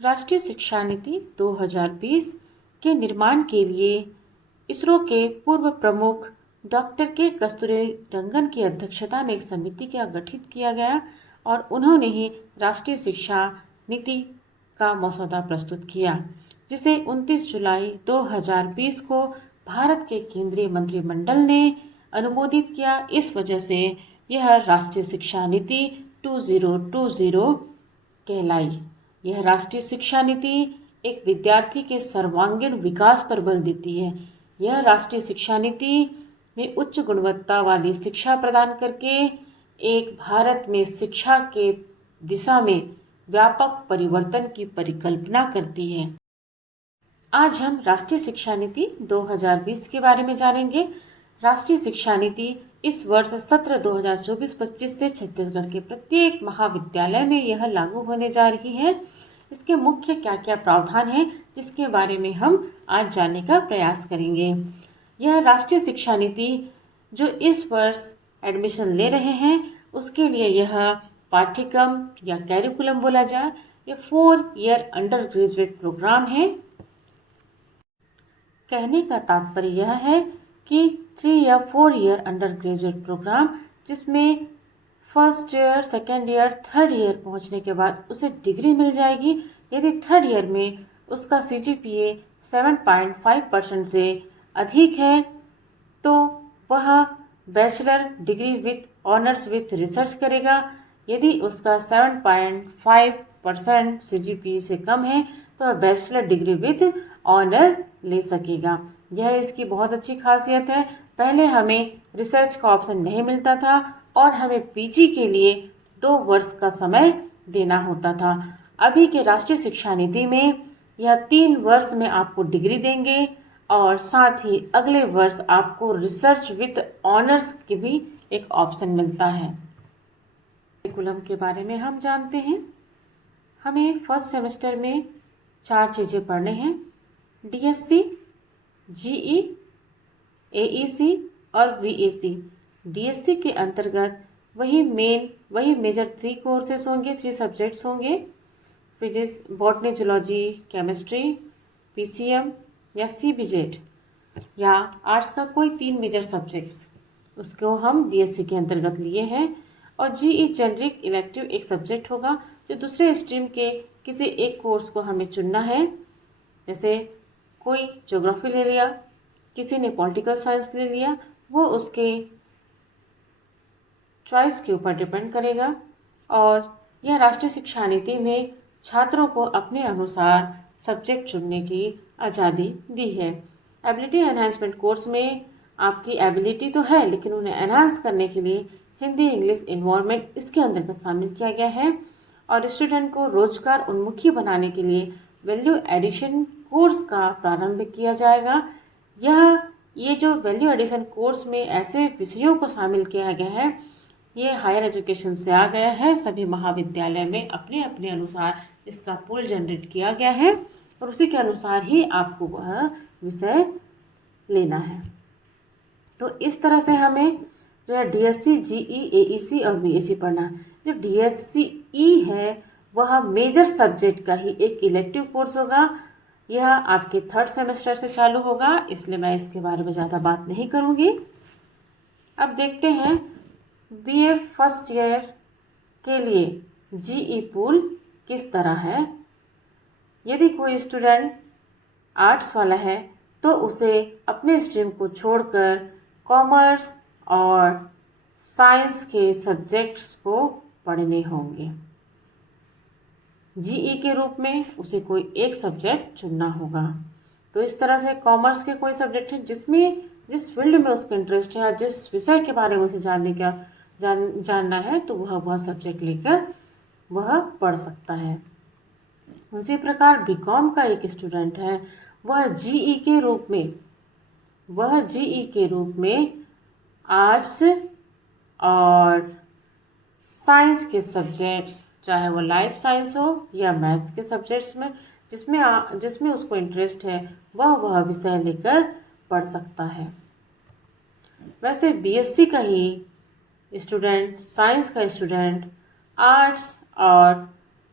राष्ट्रीय शिक्षा नीति 2020 के निर्माण के लिए इसरो के पूर्व प्रमुख डॉक्टर के कस्तूरी रंगन की अध्यक्षता में एक समिति का गठित किया गया और उन्होंने ही राष्ट्रीय शिक्षा नीति का मसौदा प्रस्तुत किया, जिसे 29 जुलाई 2020 को भारत के केंद्रीय मंत्रिमंडल ने अनुमोदित किया। इस वजह से यह राष्ट्रीय शिक्षा नीति 2020 कहलाई। यह राष्ट्रीय शिक्षा नीति एक विद्यार्थी के सर्वांगीण विकास पर बल देती है। यह राष्ट्रीय शिक्षा नीति में उच्च गुणवत्ता वाली शिक्षा प्रदान करके एक भारत में शिक्षा के दिशा में व्यापक परिवर्तन की परिकल्पना करती है। आज हम राष्ट्रीय शिक्षा नीति 2020 के बारे में जानेंगे। राष्ट्रीय शिक्षा नीति इस वर्ष सत्र 2024-25 से छत्तीसगढ़ के प्रत्येक महाविद्यालय में यह लागू होने जा रही है। इसके मुख्य क्या क्या प्रावधान हैं, जिसके बारे में हम आज जानने का प्रयास करेंगे। यह राष्ट्रीय शिक्षा नीति जो इस वर्ष एडमिशन ले रहे हैं उसके लिए यह पाठ्यक्रम या कैरिकुलम बोला जाए, ये 4 ईयर अंडर ग्रेजुएट प्रोग्राम है। कहने का तात्पर्य यह है कि 3 या 4 ईयर अंडर ग्रेजुएट प्रोग्राम जिसमें first year, second year, third year पहुंचने के बाद उसे डिग्री मिल जाएगी। यदि थर्ड ईयर में उसका CGPA 7.5% से अधिक है तो वह bachelor degree with honours with research करेगा। यदि उसका 7.5% CGPA से कम है तो वह बैचलर डिग्री विथ ऑनर ले सकेगा। यह इसकी बहुत अच्छी खासियत है। पहले हमें रिसर्च का ऑप्शन नहीं मिलता था और हमें PG के लिए 2 वर्ष का समय देना होता था। अभी के राष्ट्रीय शिक्षा नीति में यह 3 वर्ष में आपको डिग्री देंगे और साथ ही अगले वर्ष आपको रिसर्च विथ ऑनर्स की भी एक ऑप्शन मिलता है। करिकुलम के बारे में हम जानते हैं। हमें फर्स्ट सेमेस्टर में 4 चीज़ें पढ़ने हैं: DSC, GE, AEC और VAC। DSC के अंतर्गत वही मेजर 3 कोर्सेस होंगे, 3 सब्जेक्ट्स होंगे: physics, botany, zoology, chemistry, PCM या CBZ या आर्ट्स का कोई 3 मेजर सब्जेक्ट्स, उसको हम DSC के अंतर्गत लिए हैं। और GE जेनरिक इलेक्टिव एक सब्जेक्ट होगा जो दूसरे स्ट्रीम के किसी एक कोर्स को हमें चुनना है। जैसे कोई ज्योग्राफी ले लिया, किसी ने पॉलिटिकल साइंस ले लिया, वो उसके चॉइस के ऊपर डिपेंड करेगा। और यह राष्ट्रीय शिक्षा नीति में छात्रों को अपने अनुसार सब्जेक्ट चुनने की आज़ादी दी है। एबिलिटी एनहांसमेंट कोर्स में आपकी एबिलिटी तो है लेकिन उन्हें एनहांस करने के लिए हिंदी, इंग्लिश, एनवायरनमेंट इसके अंतर्गत शामिल किया गया है। और स्टूडेंट को रोजगार उन्मुखी बनाने के लिए वैल्यू एडिशन कोर्स का प्रारंभ किया जाएगा। ये जो वैल्यू एडिशन कोर्स में ऐसे विषयों को शामिल किया गया है, ये हायर एजुकेशन से आ गया है। सभी महाविद्यालय में अपने अपने अनुसार इसका पूल जनरेट किया गया है और उसी के अनुसार ही आपको वह विषय लेना है। तो इस तरह से हमें जो है DSC, GE, AEC और VAC पढ़ना है। जो DSCE है वह मेजर सब्जेक्ट का ही एक इलेक्टिव कोर्स होगा। यह आपके 3rd सेमेस्टर से चालू होगा, इसलिए मैं इसके बारे में ज़्यादा बात नहीं करूँगी। अब देखते हैं BA फर्स्ट ईयर के लिए GE पूल किस तरह है। यदि कोई स्टूडेंट आर्ट्स वाला है तो उसे अपने स्ट्रीम को छोड़कर कॉमर्स और साइंस के सब्जेक्ट्स को पढ़ने होंगे। GE के रूप में उसे कोई एक सब्जेक्ट चुनना होगा। तो इस तरह से कॉमर्स के कोई सब्जेक्ट है जिस फील्ड में उसका इंटरेस्ट है या जिस विषय के बारे में उसे जानना है तो वह सब्जेक्ट लेकर वह पढ़ सकता है। उसी प्रकार BCom का एक स्टूडेंट है, वह GE के रूप में आर्ट्स और साइंस के सब्जेक्ट्स, चाहे वो लाइफ साइंस हो या मैथ्स के सब्जेक्ट्स में जिसमें उसको इंटरेस्ट है वह विषय लेकर पढ़ सकता है। वैसे BSc का ही स्टूडेंट, साइंस का स्टूडेंट आर्ट्स और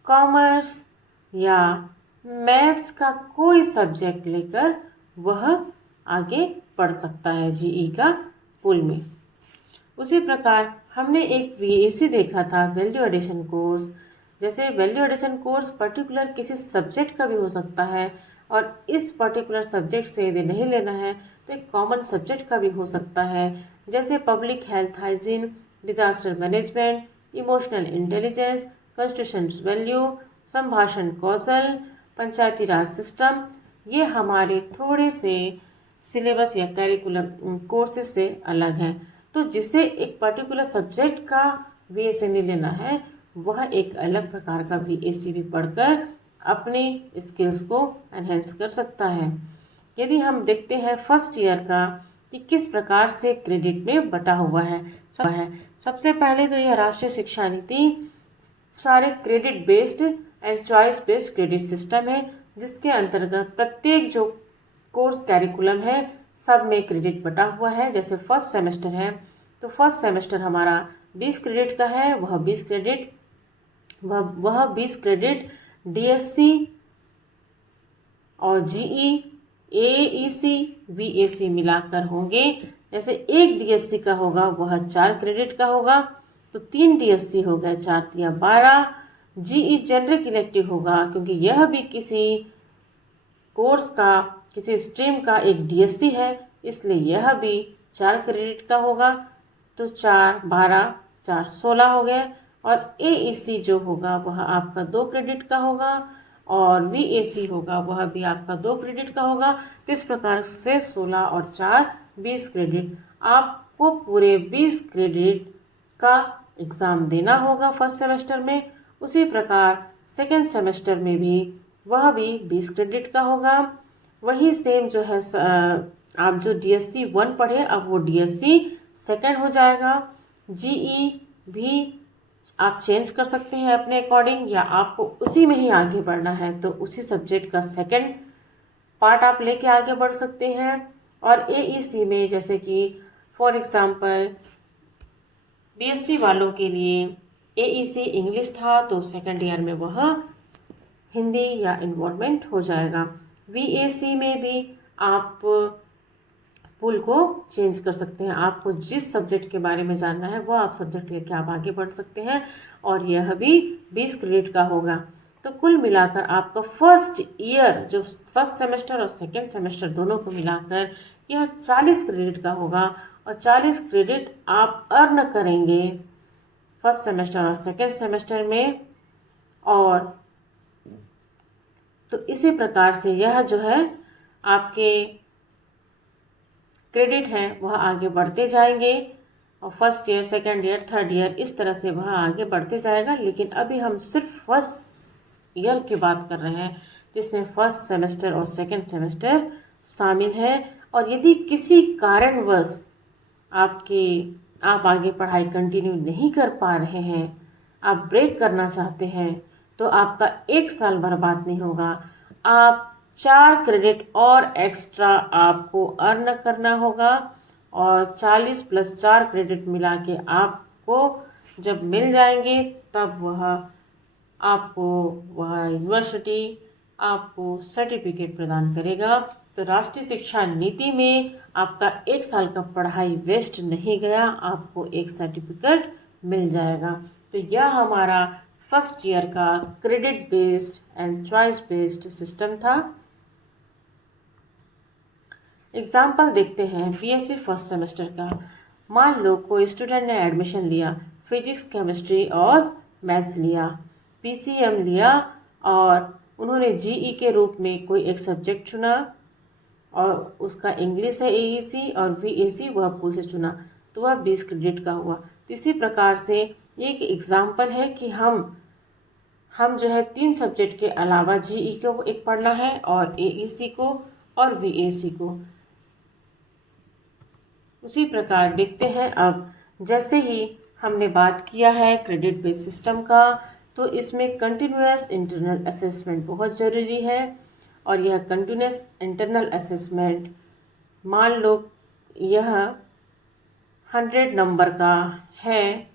कॉमर्स या मैथ्स का कोई सब्जेक्ट लेकर वह आगे पढ़ सकता है जीई का पुल में। उसी प्रकार हमने एक वीएसी देखा था, वैल्यू एडिशन कोर्स। जैसे वैल्यू एडिशन कोर्स पर्टिकुलर किसी सब्जेक्ट का भी हो सकता है, और इस पर्टिकुलर सब्जेक्ट से यदि नहीं लेना है तो एक कॉमन सब्जेक्ट का भी हो सकता है, जैसे public health hygiene, disaster management, emotional intelligence, constitution value, संभाषण कौशल, पंचायती राज सिस्टम। ये हमारे थोड़े से सिलेबस या कैरिकुलम कोर्सेज से अलग हैं। तो जिसे एक पर्टिकुलर सब्जेक्ट का वीएसी नहीं लेना है, वह एक अलग प्रकार का वीएसी भी पढ़कर अपनी स्किल्स को एनहेंस कर सकता है। यदि हम देखते हैं फर्स्ट ईयर का कि किस प्रकार से क्रेडिट में बटा हुआ है, सबसे पहले तो यह राष्ट्रीय शिक्षा नीति सारे credit based and choice based credit system है, जिसके अंतर्गत प्रत्येक जो कोर्स कैरिकुलम है सब में क्रेडिट बटा हुआ है। जैसे फर्स्ट सेमेस्टर है तो फर्स्ट सेमेस्टर हमारा 20 क्रेडिट का है, वह 20 क्रेडिट डीएससी और जीई, एईसी, वीएसी मिलाकर होंगे। जैसे एक डीएससी का होगा वह 4 क्रेडिट का होगा, तो 3 डीएससी हो गए, 4 तिया 12। जीई जेनरिक इलेक्टिव होगा, क्योंकि यह भी किसी कोर्स का, किसी स्ट्रीम का एक डीएससी है, इसलिए यह भी 4 क्रेडिट का होगा, तो 4 12 4 16 हो गए। और एईसी जो होगा वह आपका 2 क्रेडिट का होगा, और वीएसी होगा वह भी आपका 2 क्रेडिट का होगा। तो इस प्रकार से 16 और 4 20 क्रेडिट, आपको पूरे 20 क्रेडिट का एग्ज़ाम देना होगा फर्स्ट सेमेस्टर में। उसी प्रकार सेकेंड सेमेस्टर में भी वह भी 20 क्रेडिट का होगा। वही सेम जो है आप जो डीएससी 1 पढ़े अब वो डीएससी सेकेंड हो जाएगा। जीई भी आप चेंज कर सकते हैं अपने अकॉर्डिंग, या आपको उसी में ही आगे बढ़ना है तो उसी सब्जेक्ट का सेकेंड पार्ट आप लेके आगे बढ़ सकते हैं। और एईसी में जैसे कि फॉर एग्जांपल बीएससी वालों के लिए एईसी इंग्लिश था, तो सेकेंड ईयर में वह हिंदी या इन्वॉल्वमेंट हो जाएगा। वीएसी में भी आप पुल को चेंज कर सकते हैं, आपको जिस सब्जेक्ट के बारे में जानना है वो आप सब्जेक्ट लेके आप आगे बढ़ सकते हैं, और यह भी 20 क्रेडिट का होगा। तो कुल मिलाकर आपका फर्स्ट ईयर जो फर्स्ट सेमेस्टर और सेकेंड सेमेस्टर दोनों को मिलाकर यह 40 क्रेडिट का होगा, और 40 क्रेडिट आप अर्न करेंगे फर्स्ट सेमेस्टर और सेकेंड सेमेस्टर में। और तो इसी प्रकार से यह जो है आपके क्रेडिट हैं वह आगे बढ़ते जाएंगे, और first year, second year, third year इस तरह से वह आगे बढ़ते जाएगा। लेकिन अभी हम सिर्फ फर्स्ट ईयर की बात कर रहे हैं, जिसमें फर्स्ट सेमेस्टर और सेकेंड सेमेस्टर शामिल है। और यदि किसी कारणवश आप आगे पढ़ाई कंटिन्यू नहीं कर पा रहे हैं, आप ब्रेक करना चाहते हैं, तो आपका 1 साल बर्बाद नहीं होगा। आप 4 क्रेडिट और एक्स्ट्रा आपको अर्न करना होगा, और 40 + 4 क्रेडिट मिला के आपको जब मिल जाएंगे तब वह यूनिवर्सिटी आपको सर्टिफिकेट प्रदान करेगा। तो राष्ट्रीय शिक्षा नीति में आपका 1 साल का पढ़ाई वेस्ट नहीं गया, आपको एक सर्टिफिकेट मिल जाएगा। तो यह हमारा फर्स्ट ईयर का credit based and choice based system था। एग्जाम्पल देखते हैं बीएससी फर्स्ट सेमेस्टर का। मान लो कोई स्टूडेंट ने एडमिशन लिया, फिजिक्स, केमिस्ट्री और मैथ्स लिया, पीसीएम लिया, और उन्होंने जीई के रूप में कोई एक सब्जेक्ट चुना, और उसका इंग्लिश है एईसी, और वीएसी वह पुल से चुना, तो वह 20 क्रेडिट का हुआ। तो इसी प्रकार से एक एग्जाम्पल है कि हम जो है 3 सब्जेक्ट के अलावा जीई को एक पढ़ना है, और एईसी को और वीएसी को। उसी प्रकार देखते हैं अब, जैसे ही हमने बात किया है क्रेडिट बेस्ड सिस्टम का, तो इसमें कंटिन्यूअस इंटरनल असेसमेंट बहुत ज़रूरी है। और यह कंटिन्यूअस इंटरनल असेसमेंट, मान लो यह 100 नंबर का है,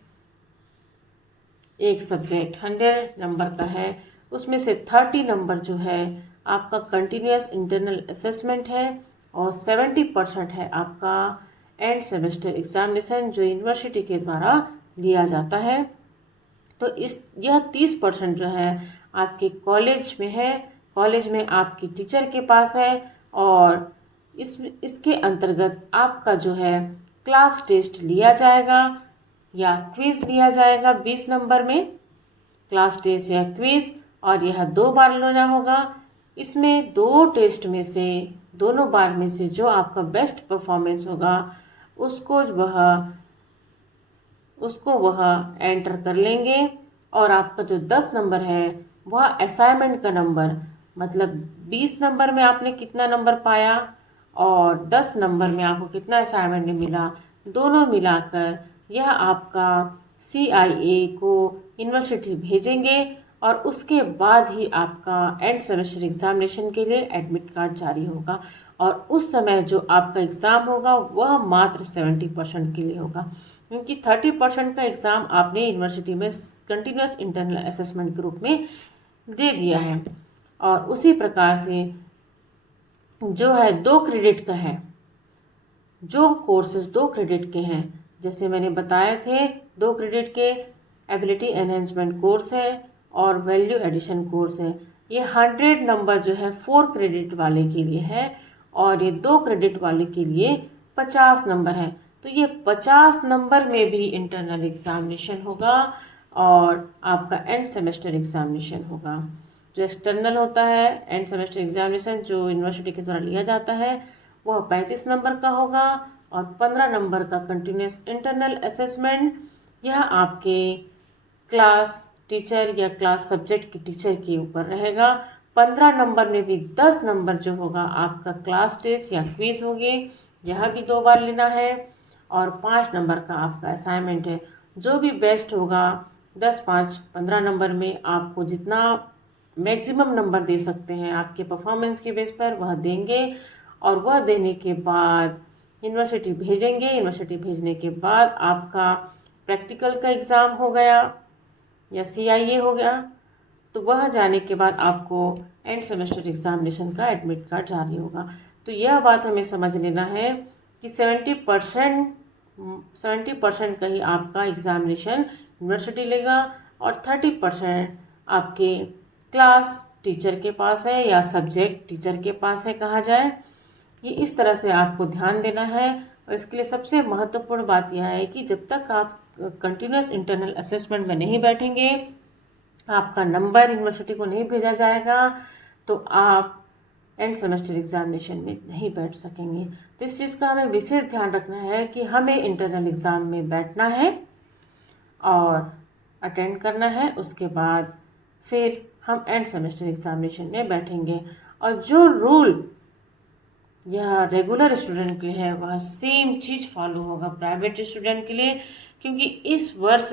एक सब्जेक्ट 100 नंबर का है, उसमें से 30 नंबर जो है आपका कंटिन्यूस इंटरनल असेसमेंट है और 70% है आपका एंड सेमेस्टर एग्जामिनेशन जो यूनिवर्सिटी के द्वारा लिया जाता है। तो यह 30% जो है आपके कॉलेज में है, कॉलेज में आपकी टीचर के पास है। और इसके अंतर्गत आपका जो है क्लास टेस्ट लिया जाएगा या क्विज लिया जाएगा 20 नंबर में, क्लास टेस्ट या क्विज, और यह 2 बार लेना होगा। इसमें 2 टेस्ट में से दोनों बार में से जो आपका बेस्ट परफॉर्मेंस होगा उसको वह एंटर कर लेंगे। और आपका जो 10 नंबर है वह असाइनमेंट का नंबर, मतलब 20 नंबर में आपने कितना नंबर पाया और 10 नंबर में आपको कितना असाइनमेंट मिला, दोनों मिलाकर यह आपका CIA को यूनिवर्सिटी भेजेंगे और उसके बाद ही आपका एंड सेमेस्टर एग्जामिनेशन के लिए एडमिट कार्ड जारी होगा। और उस समय जो आपका एग्ज़ाम होगा वह मात्र 70% के लिए होगा, क्योंकि 30% का एग्ज़ाम आपने यूनिवर्सिटी में कंटिन्यूस इंटरनल असेसमेंट के रूप में दे दिया है। और उसी प्रकार से जो है 2 क्रेडिट का है, जो कोर्सेज 2 क्रेडिट के हैं, जैसे मैंने बताए थे 2 क्रेडिट के एबिलिटी एनहेंसमेंट कोर्स है और वैल्यू एडिशन कोर्स है। ये 100 नंबर जो है 4 क्रेडिट वाले के लिए है और ये 2 क्रेडिट वाले के लिए 50 नंबर है। तो ये 50 नंबर में भी इंटरनल एग्जामिनेशन होगा और आपका एंड सेमेस्टर एग्जामिनेशन होगा। जो एक्सटर्नल होता है एंड सेमेस्टर एग्जामिनेशन जो यूनिवर्सिटी के द्वारा लिया जाता है वह 35 नंबर का होगा और 15 नंबर का कंटिन्यूस इंटरनल असेसमेंट, यह आपके क्लास टीचर या क्लास सब्जेक्ट के टीचर के ऊपर रहेगा। 15 नंबर में भी 10 नंबर जो होगा आपका क्लास टेस्ट या क्विज होंगे, यह भी 2 बार लेना है। और 5 नंबर का आपका असाइनमेंट है, जो भी बेस्ट होगा 10, 5, 15 नंबर में आपको जितना मैक्सिमम नंबर दे सकते हैं आपके परफॉर्मेंस के बेस पर वह देंगे। और वह देने के बाद यूनिवर्सिटी भेजेंगे। यूनिवर्सिटी भेजने के बाद आपका प्रैक्टिकल का एग्ज़ाम हो गया या CIA हो गया, तो वह जाने के बाद आपको एंड सेमेस्टर एग्जामिनेशन का एडमिट कार्ड जारी होगा। तो यह बात हमें समझ लेना है कि 70% का ही आपका एग्जामिनेशन यूनिवर्सिटी लेगा और 30% आपके क्लास टीचर के पास है या सब्जेक्ट टीचर के पास है कहा जाए। ये इस तरह से आपको ध्यान देना है। और इसके लिए सबसे महत्वपूर्ण बात यह है कि जब तक आप कंटिन्यूस इंटरनल असेसमेंट में नहीं बैठेंगे, आपका नंबर यूनिवर्सिटी को नहीं भेजा जाएगा, तो आप एंड सेमेस्टर एग्जामिनेशन में नहीं बैठ सकेंगे। तो इस चीज़ का हमें विशेष ध्यान रखना है कि हमें इंटरनल एग्ज़ाम में बैठना है और अटेंड करना है, उसके बाद फिर हम एंड सेमेस्टर एग्जामिनेशन में बैठेंगे। और जो रूल यह रेगुलर स्टूडेंट के लिए है वह सेम चीज़ फॉलो होगा प्राइवेट स्टूडेंट के लिए, क्योंकि इस वर्ष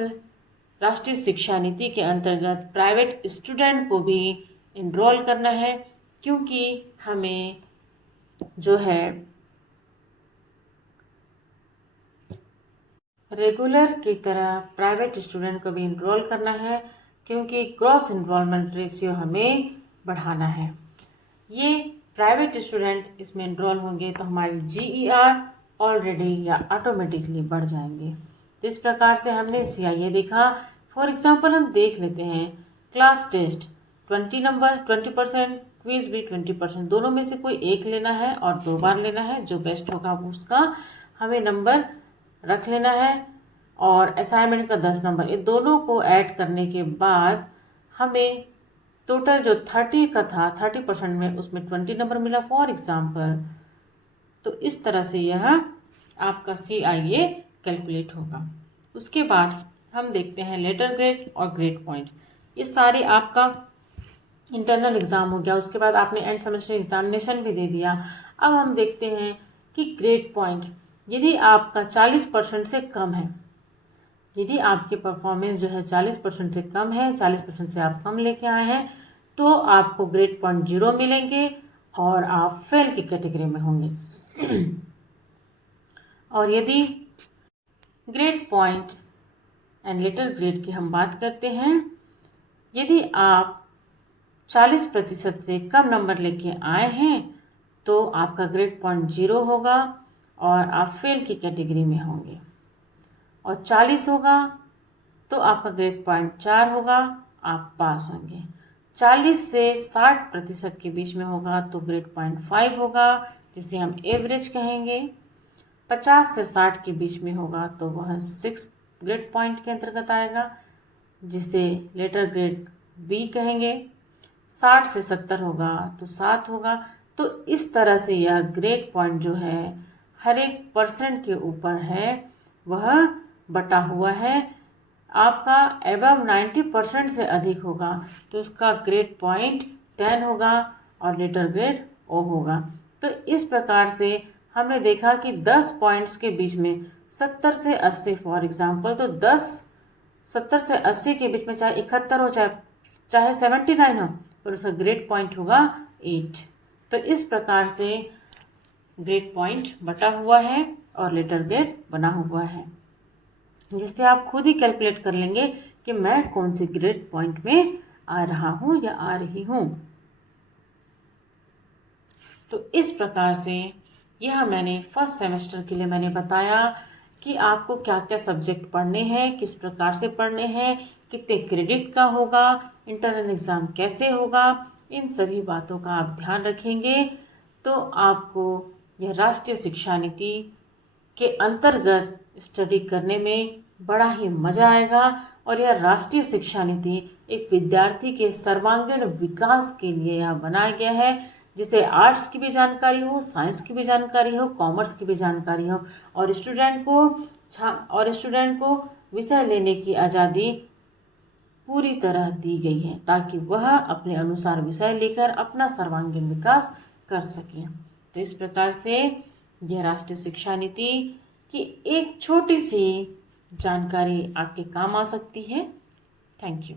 राष्ट्रीय शिक्षा नीति के अंतर्गत प्राइवेट स्टूडेंट को भी इनरोल करना है, क्योंकि हमें जो है रेगुलर की तरह प्राइवेट स्टूडेंट को भी इनरोल करना है, क्योंकि क्रॉस इनरोलमेंट रेशियो हमें बढ़ाना है। ये प्राइवेट स्टूडेंट इसमें इनरोल होंगे तो हमारी GER ऑलरेडी या ऑटोमेटिकली बढ़ जाएंगे। तो इस प्रकार से हमने CIA देखा। फॉर एग्जांपल हम देख लेते हैं क्लास टेस्ट 20 नंबर 20%, क्विज भी 20%, दोनों में से कोई एक लेना है और 2 बार लेना है। जो बेस्ट होगा उसका हमें नंबर रख लेना है। और असाइनमेंट का 10 नंबर, ये दोनों को ऐड करने के बाद हमें टोटल जो 30 का था 30% में उसमें 20 नंबर मिला फॉर एग्जाम्पल। तो इस तरह से यह आपका CIA कैलकुलेट होगा। उसके बाद हम देखते हैं लेटर ग्रेड और ग्रेड पॉइंट। ये सारे आपका इंटरनल एग्ज़ाम हो गया, उसके बाद आपने एंड सेमेस्टर एग्जामिनेशन भी दे दिया। अब हम देखते हैं कि ग्रेड पॉइंट, यदि आपका 40% से कम है, यदि आपकी परफॉर्मेंस जो है 40% से कम है, 40% से आप कम लेके आए हैं, तो आपको ग्रेड पॉइंट 0 मिलेंगे और आप फेल की कैटेगरी में होंगे। और यदि grade point and later grade की हम बात करते हैं, यदि आप 40% से कम नंबर लेके आए हैं तो आपका ग्रेड पॉइंट 0 होगा और आप फेल की कैटेगरी में होंगे, और 40 होगा तो आपका ग्रेड पॉइंट 4 होगा, आप पास होंगे। 40 से 60% के बीच में होगा तो ग्रेड पॉइंट 5 होगा, जिसे हम एवरेज कहेंगे। 50 से 60 के बीच में होगा तो वह 6 ग्रेड पॉइंट के अंतर्गत आएगा, जिसे लेटर ग्रेड बी कहेंगे। 60 से 70 होगा तो 7 होगा। तो इस तरह से यह ग्रेड पॉइंट जो है हर एक परसेंट के ऊपर है, वह बटा हुआ है। आपका एबव 90% से अधिक होगा तो उसका ग्रेड पॉइंट 10 होगा और लेटर ग्रेड ओ होगा। तो इस प्रकार से हमने देखा कि 10 पॉइंट्स के बीच में 70 से 80, फॉर एग्जांपल, तो 70 से 80 के बीच में चाहे 71 हो चाहे 79 हो, पर उसका ग्रेड पॉइंट होगा 8। तो इस प्रकार से ग्रेड पॉइंट बटा हुआ है और लेटर ग्रेड बना हुआ है, जिससे आप खुद ही कैलकुलेट कर लेंगे कि मैं कौन से ग्रेड पॉइंट में आ रहा हूँ या आ रही हूँ। तो इस प्रकार से यह मैंने फर्स्ट सेमेस्टर के लिए मैंने बताया कि आपको क्या क्या सब्जेक्ट पढ़ने हैं, किस प्रकार से पढ़ने हैं, कितने क्रेडिट का होगा, इंटरनल एग्ज़ाम कैसे होगा। इन सभी बातों का आप ध्यान रखेंगे तो आपको यह राष्ट्रीय शिक्षा नीति के अंतर्गत स्टडी करने में बड़ा ही मज़ा आएगा। और यह राष्ट्रीय शिक्षा नीति एक विद्यार्थी के सर्वांगीण विकास के लिए यह बनाया गया है, जिसे आर्ट्स की भी जानकारी हो, साइंस की भी जानकारी हो, कॉमर्स की भी जानकारी हो, और स्टूडेंट को विषय लेने की आज़ादी पूरी तरह दी गई है, ताकि वह अपने अनुसार विषय लेकर अपना सर्वांगीण विकास कर सकें। तो इस प्रकार से यह राष्ट्रीय शिक्षा नीति की एक छोटी सी जानकारी आपके काम आ सकती है। Thank you.